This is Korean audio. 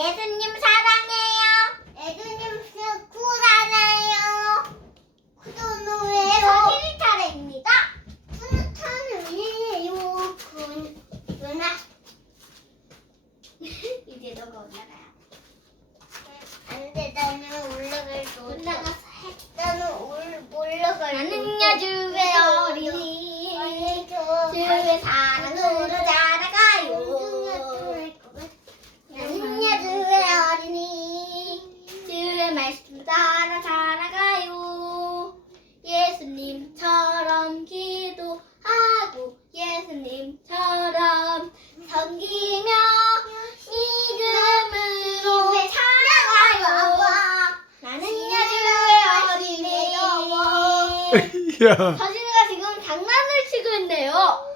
예수님 사랑해요. 예수님 구원해요. 구독해요. 예수님 차례입니다. 뿌듯한 은혜요. 군, 은하. 이제 너가 올라가. 나는 올라갈 나는야 주의 어린이. 주의 사랑으로. 야. 서진이가 지금 장난을 치고 있네요.